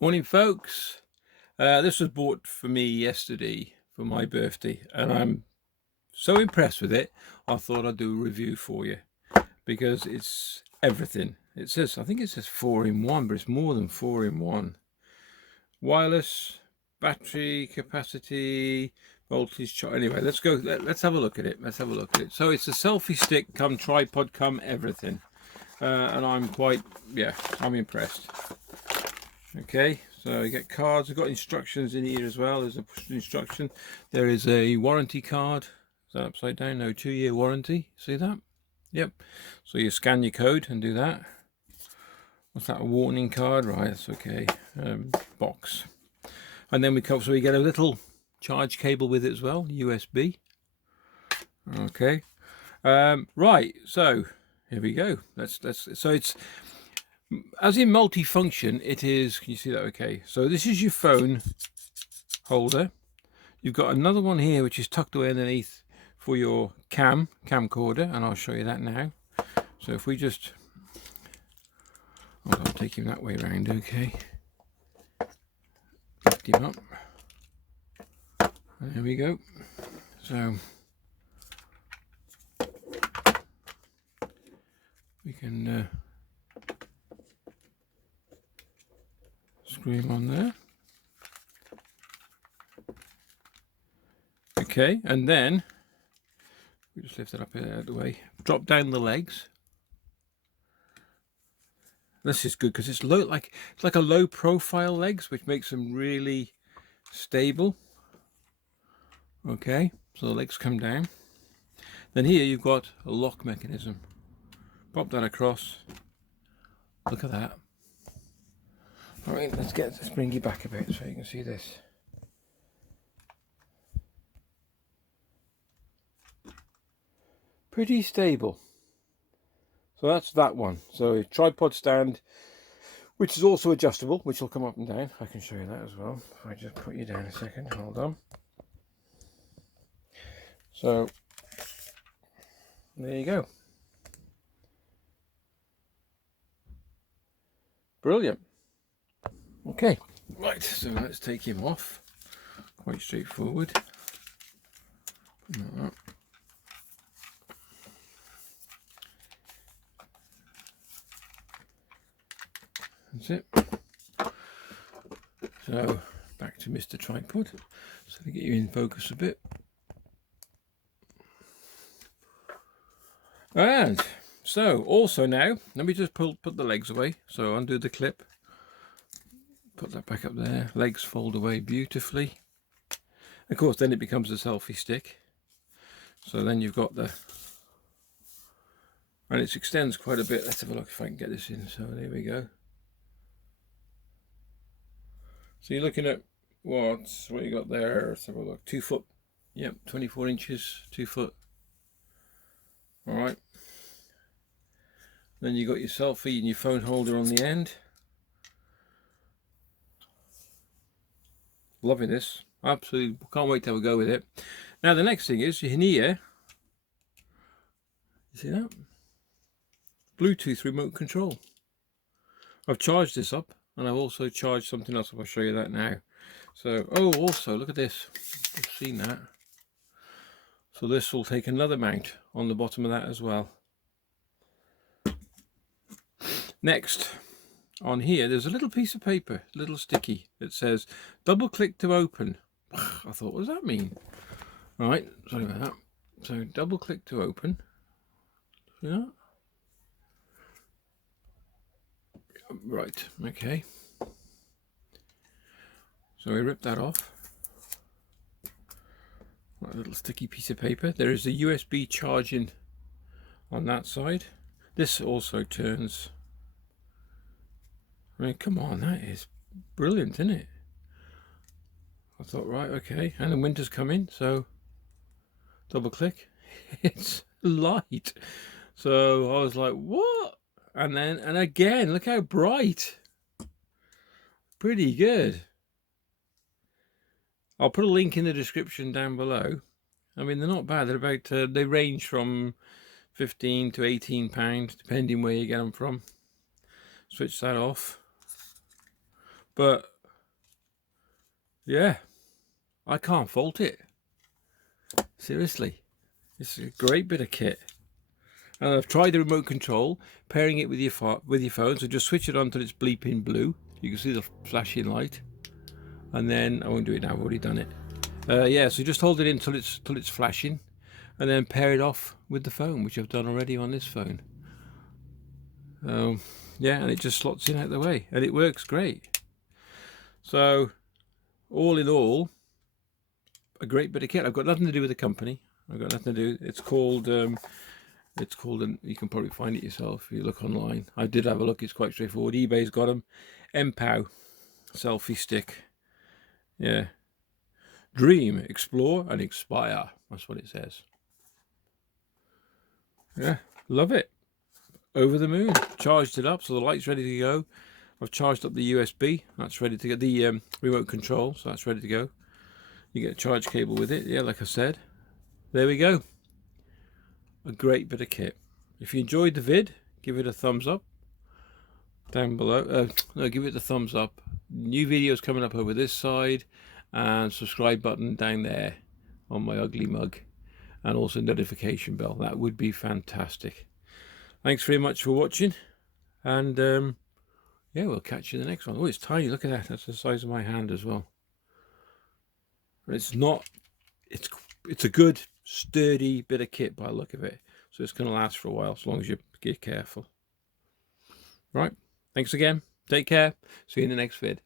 Morning, folks. This was bought for me yesterday for my birthday, and I'm so impressed with it. I thought I'd do a review for you because it's everything. It says, I think it says 4-in-1, but it's more than 4-in-1. Wireless, battery capacity, voltage charge. Anyway, let's go. Let's have a look at it. Let's have a look at it. So it's a selfie stick, come tripod, come everything, and I'm impressed. Okay, so you get cards. I've got instructions in here as well. There's a push instruction. There is a warranty card. Is that upside down? No, 2-year warranty. See that? Yep. So you scan your code and do that. What's that? A warning card? Right, that's okay. Box. And then we get a little charge cable with it as well, USB. Okay. Right, so here we go. So it's, as in multi-function, it is, can you see that okay? So this is your phone holder. You've got another one here which is tucked away underneath for your camcorder, and I'll show you that now. So if we just, I'll take him that way around, okay. Lift him up. And there we go. So we can screw him on there. Okay, and then we just lift it up out of the way. Drop down the legs. This is good because it's like a low profile legs, which makes them really stable. Okay, so the legs come down. Then here you've got a lock mechanism. Pop that across. Look at that. All right, let's bring you back a bit so you can see this. Pretty stable. So that's that one. So a tripod stand, which is also adjustable, which will come up and down. I can show you that as well. If I just put you down a second, hold on. So there you go. Brilliant. Okay, right, so let's take him off. Quite straightforward. That's it. So back to Mr. Tripod. So to get you in focus a bit. And so also now, let me just put the legs away. So undo the clip. Put that back up there. Legs fold away beautifully. Of course, then it becomes a selfie stick. So then you've got the, and it extends quite a bit. Let's have a look if I can get this in. So there we go. So you're looking at what you got there. Let's have a look. 2 foot. Yep, 24 inches, 2 foot. All right. Then you got your selfie and your phone holder on the end. Loving this. Absolutely can't wait to have a go with it. Now the next thing is in here. You see that? Bluetooth remote control. I've charged this up, and I've also charged something else. I'll show you that now. So, oh, also look at this. You've seen that. So this will take another mount on the bottom of that as well. Next, on here, there's a little piece of paper, little sticky, that says double click to open. I thought, what does that mean? All right, sorry about that. So double click to open. Yeah. Right, okay. So we rip that off. A little sticky piece of paper. There is a USB charging on that side. This also turns. I mean, come on, that is brilliant, isn't it? I thought, right, okay. And the winter's coming, so double click. It's light. So I was like, what? And again, look how bright. Pretty good. I'll put a link in the description down below. I mean, they're not bad. They're about, they range from £15 to £18, depending where you get them from. Switch that off. But yeah, I can't fault it. Seriously, it's a great bit of kit. And I've tried the remote control, pairing it with your phone. So just switch it on till it's bleeping blue. You can see the flashing light, and then I won't do it now. I've already done it. Yeah, so just hold it in till it's flashing, and then pair it off with the phone, which I've done already on this phone. Yeah, and it just slots in out the way, and it works great. So all in all, a great bit of kit. I've got nothing to do with the company. I've got nothing to do. It's called, and you can probably find it yourself if you look online. I did have a look. It's quite straightforward. eBay's got them. MPOW, Selfie Stick. Yeah. Dream, explore, and inspire. That's what it says. Yeah, love it. Over the moon. Charged it up, so the light's ready to go. I've charged up the USB. That's ready to go. The remote control, so that's ready to go. You get a charge cable with it. Yeah, like I said. There we go. A great bit of kit. If you enjoyed the vid, give it a thumbs up down below. No, give it a thumbs up. New videos coming up over this side, and subscribe button down there on my ugly mug, and also notification bell. That would be fantastic. Thanks very much for watching, and yeah, we'll catch you in the next one. Oh, it's tiny. Look at that. That's the size of my hand as well. But it's not. It's a good, sturdy bit of kit by the look of it. So it's going to last for a while, as long as you get careful. Right. Thanks again. Take care. See you in the next vid.